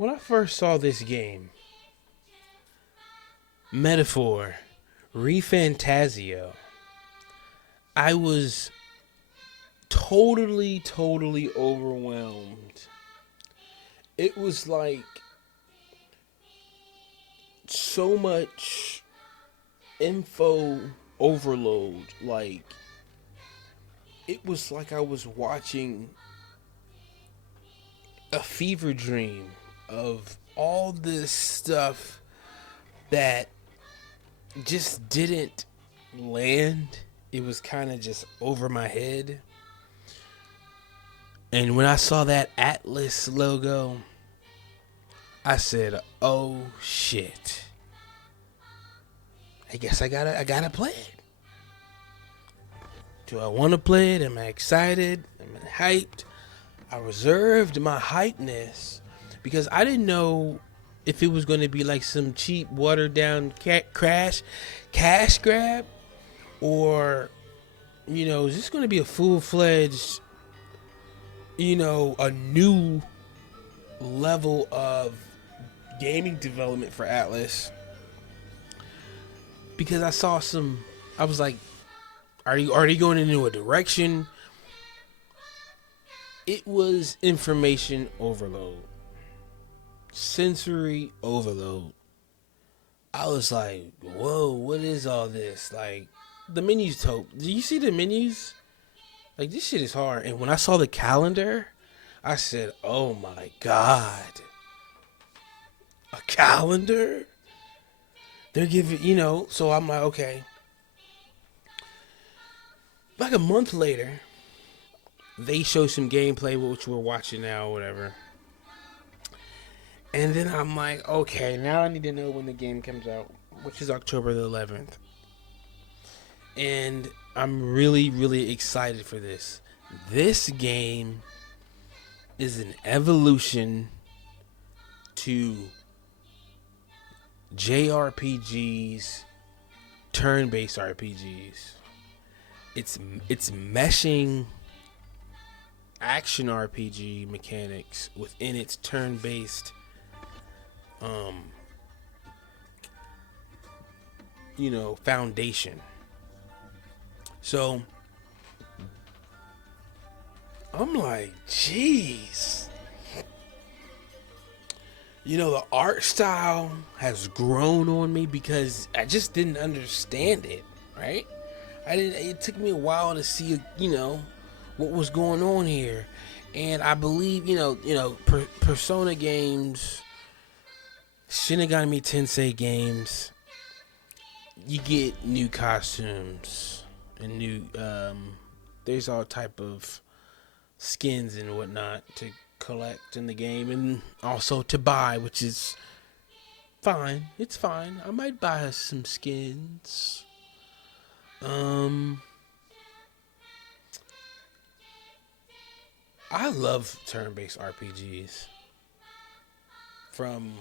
When I first saw this game, Metaphor, ReFANTAZIO, I was totally overwhelmed. It was like so much info overload. Like, it was like I was watching a fever dream of all this stuff that just didn't land. It was kind of just over my head. And when I saw that Atlas logo, I said, "Oh shit. I guess I gotta play it. Do I want to play it? Am I excited? Am I hyped?" I reserved my hypeness because I didn't know if it was going to be like some cheap, watered down cash grab, or is this going to be a full fledged, a new level of gaming development for Atlas? Because I was like, are you already going into a direction? It was information overload, sensory overload. I was like, whoa, what is all this? Like, the menus tope. Do you see the menus? Like, this shit is hard. And when I saw the calendar, I said, oh my God. A calendar? They're giving, so I'm like, okay. Like a month later, they show some gameplay, which we're watching now or whatever. And then I'm like, okay, now I need to know when the game comes out, which is October the 11th. And I'm really excited for this. This game is an evolution to JRPGs, turn-based RPGs. It's meshing action RPG mechanics within its turn-based foundation. So I'm like, jeez. The art style has grown on me because I just didn't understand it, right? It took me a while to see, what was going on here. And I believe, Persona games, Shinigami Tensei games, you get new costumes and new there's all type of skins and whatnot to collect in the game, and also to buy, which is fine. It's fine. I might buy us some skins. I love turn-based RPGs from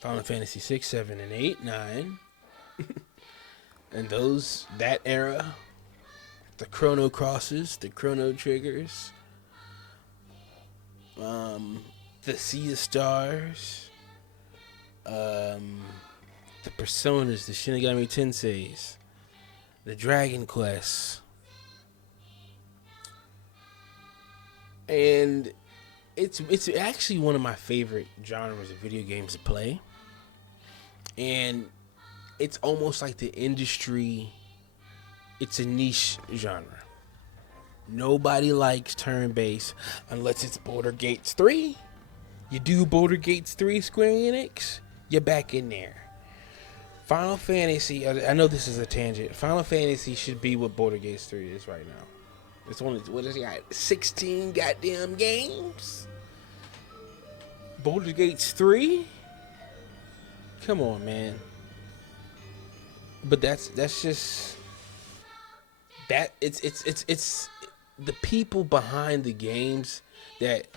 Final Fantasy 6, 7, and 8, 9. And that era, the Chrono Crosses, the Chrono Triggers, the Sea of Stars, the Personas, the Shinigami Tenseis, the Dragon Quest. And it's actually one of my favorite genres of video games to play. And it's almost like the industry, it's a niche genre. Nobody likes turn-based unless it's Border Gates 3. You do Border Gates 3, Square Enix, you're back in there. Final Fantasy, I know this is a tangent. Final Fantasy should be what Border Gates 3 is right now. It's only, what is it got? 16 goddamn games? Border Gates 3? Come on, man. But that's just that it's the people behind the games that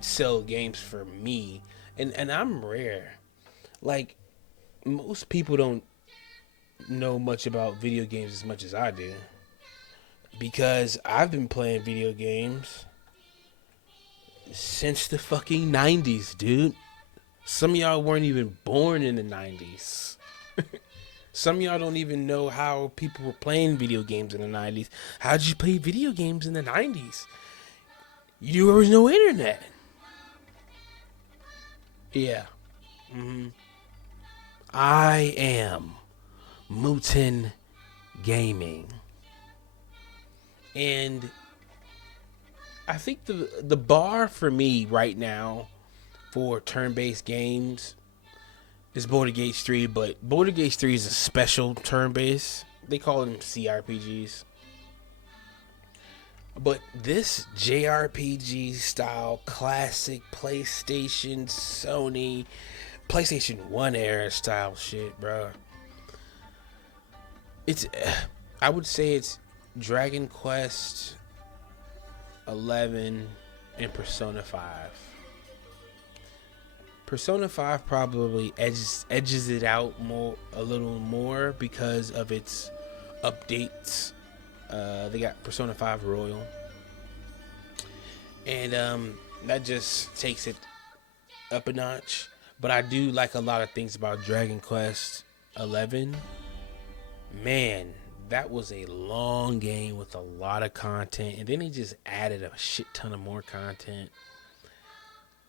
sell games for me. And I'm rare. Like, most people don't know much about video games as much as I do, because I've been playing video games since the fucking 90s, dude. Some of y'all weren't even born in the 90s. Some of y'all don't even know how people were playing video games in the 90s. How'd you play video games in the 90s? There was no internet. Yeah. I am Muten Gaming. And I think the bar for me right now for turn-based games is Border Gates 3, but Border Gates 3 is a special turn-based. They call them CRPGs. But this JRPG style classic Sony PlayStation 1 era style shit, bro. I would say it's Dragon Quest 11 and Persona 5. Persona 5 probably edges it out a little more because of its updates. They got Persona 5 Royal, and that just takes it up a notch. But I do like a lot of things about Dragon Quest 11. Man, that was a long game with a lot of content, and then he just added a shit ton of more content.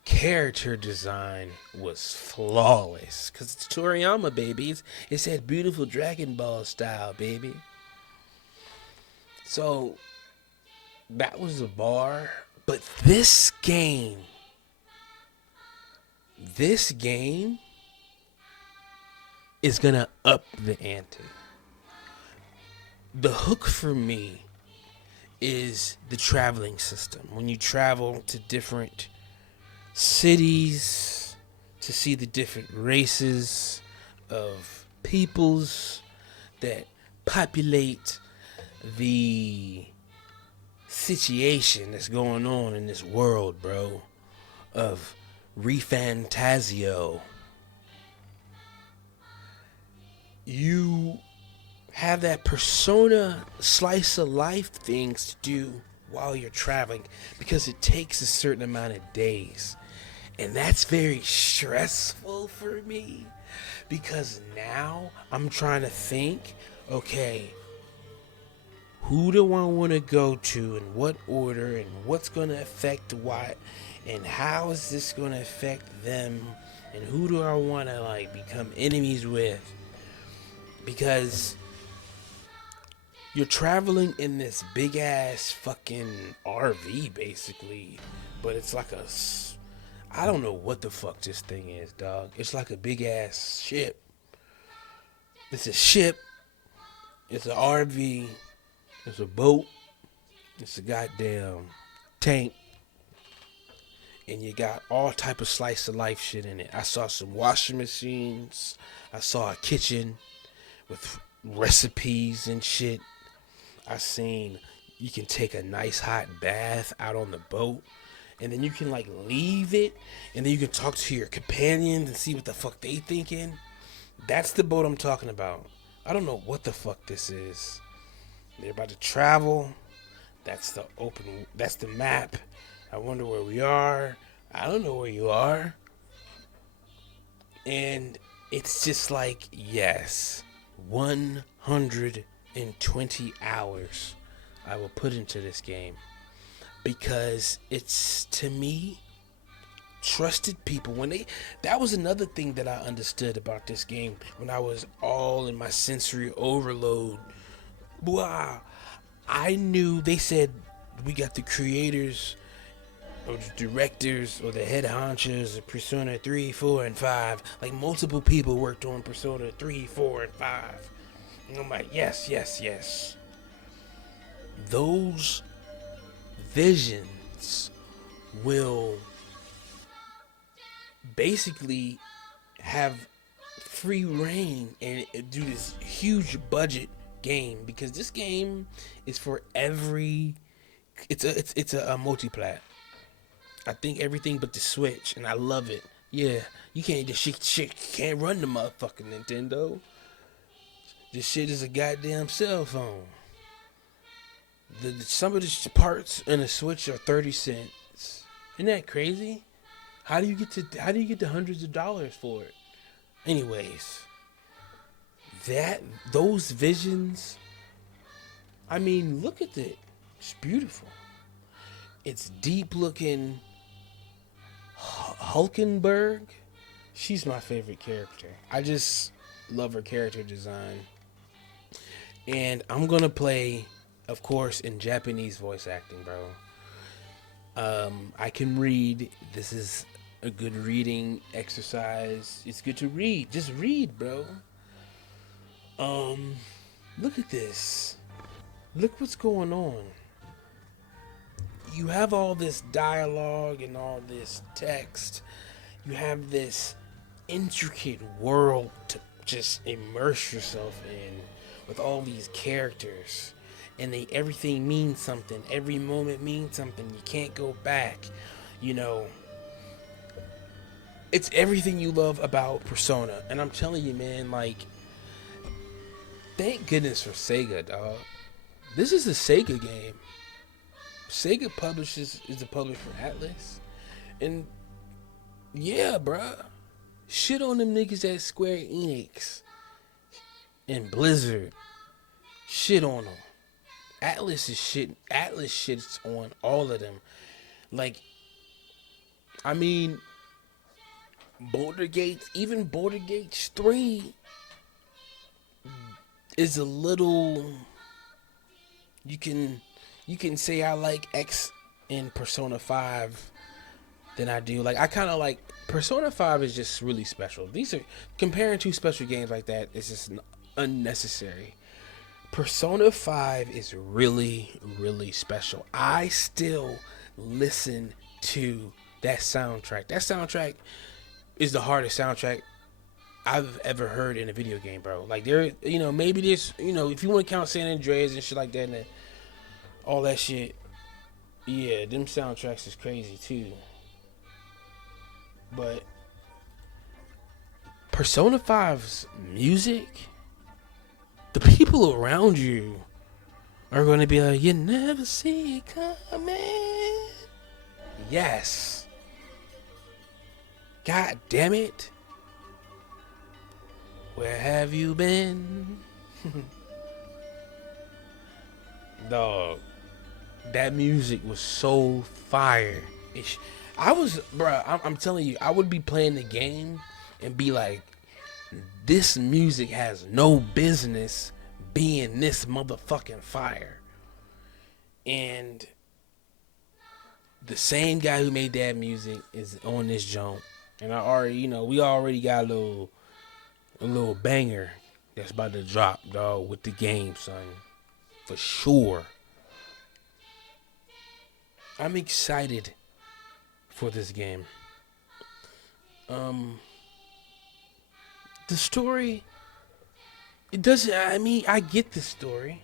Character design was flawless because it's Toriyama, baby. It's that beautiful Dragon Ball style, baby. So that was the bar. But this game is gonna up the ante. The hook for me is the traveling system. When you travel to different cities to see the different races of peoples that populate the situation that's going on in this world, bro, of ReFANTAZIO. You have that Persona slice of life things to do while you're traveling because it takes a certain amount of days. And that's very stressful for me because now I'm trying to think, okay, who do I want to go to in what order and what's going to affect what and how is this going to affect them and who do I want to like become enemies with? Because you're traveling in this big ass fucking RV basically, but it's like I don't know what the fuck this thing is, dog. It's like a big ass ship. It's a ship. It's an RV. It's a boat. It's a goddamn tank. And you got all type of slice of life shit in it. I saw some washing machines. I saw a kitchen with recipes and shit. I seen you can take a nice hot bath out on the boat. And then you can like leave it. And then you can talk to your companions and see what the fuck they thinking. That's the boat I'm talking about. I don't know what the fuck this is. They're about to travel. That's the map. I wonder where we are. I don't know where you are. And it's just like, yes, 120 hours I will put into this game. Because it's, to me, trusted people. That was another thing that I understood about this game when I was all in my sensory overload. Wow. I knew they said we got the creators or the directors or the head honchos of Persona 3, 4, and 5. Like multiple people worked on Persona 3, 4, and 5. And I'm like, yes. Those visions will basically have free reign and do this huge budget game because this game is for every. It's a multi-plat. I think everything but the Switch, and I love it. Yeah, you can't this shit can't run the motherfucking Nintendo. This shit is a goddamn cell phone. Some of the parts in a Switch are 30 cents, Isn't that crazy? How do you get to hundreds of dollars for it? Anyways, that those visions, I mean, look at it. It's beautiful. It's deep looking. Hulkenberg, she's my favorite character. I just love her character design. And I'm gonna play, of course, in Japanese voice acting, bro. I can read. This is a good reading exercise. It's good to read. Just read, bro. Look at this. Look what's going on. You have all this dialogue and all this text. You have this intricate world to just immerse yourself in with all these characters. And everything means something. Every moment means something. You can't go back. You know, it's everything you love about Persona. And I'm telling you, man, like, thank goodness for Sega, dog. This is a Sega game. Sega is the publisher for Atlas. And yeah, bruh. Shit on them niggas at Square Enix and Blizzard. Shit on them. Atlas shits on all of them. Like, I mean, even Boulder Gates 3 is a little. You can say I like X in Persona 5 than I do. Like, I kind of like Persona 5 is just really special. These are comparing two special games like that is just unnecessary. Persona 5 is really, really special. I still listen to that soundtrack. That soundtrack is the hardest soundtrack I've ever heard in a video game, bro. Like, maybe there's, if you want to count San Andreas and shit like that and all that shit, yeah, them soundtracks is crazy too. But Persona 5's music, the people around you are going to be like, you never see it coming. Yes. God damn it. Where have you been? Dog, that music was so fire. I'm telling you, I would be playing the game and be like, this music has no business being this motherfucking fire. And the same guy who made that music is on this joint. And we already got a little banger that's about to drop, dog, with the game, son. For sure. I'm excited for this game. The story, it doesn't. I mean, I get the story.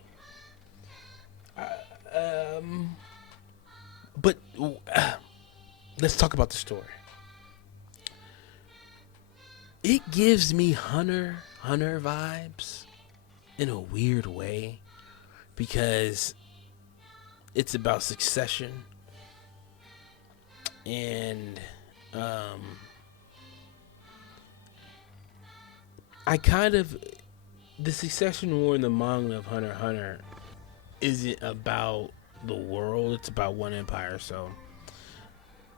But let's talk about the story. It gives me Hunter vibes in a weird way because it's about succession and the succession war in the manga of Hunter x Hunter isn't about the world, it's about one empire. So,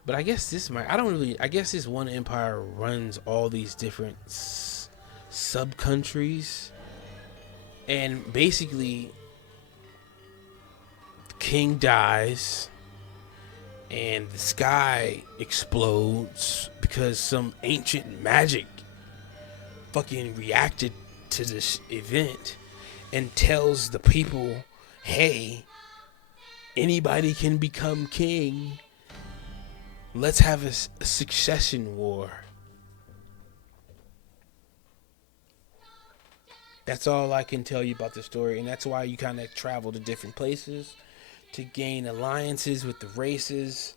but I guess I guess this one empire runs all these different sub countries, and basically the king dies and the sky explodes because some ancient magic fucking reacted to this event and tells the people, hey, anybody can become king. Let's have a succession war. That's all I can tell you about the story, and that's why you kind of travel to different places to gain alliances with the races,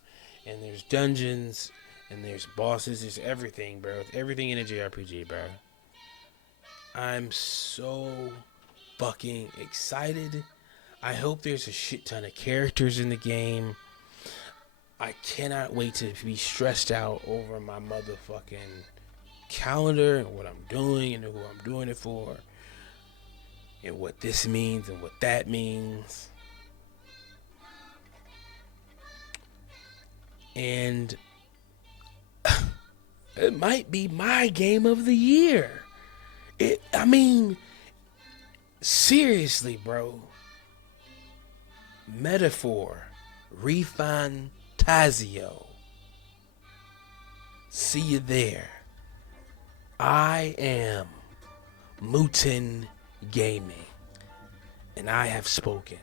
and there's dungeons, and there's bosses, there's everything, bro. Everything in a JRPG, bro. I'm so fucking excited. I hope there's a shit ton of characters in the game. I cannot wait to be stressed out over my motherfucking calendar and what I'm doing and who I'm doing it for and what this means and what that means. And it might be my game of the year. I mean, seriously, bro. Metaphor, ReFANTAZIO. See you there. I am Muten Gaming, and I have spoken.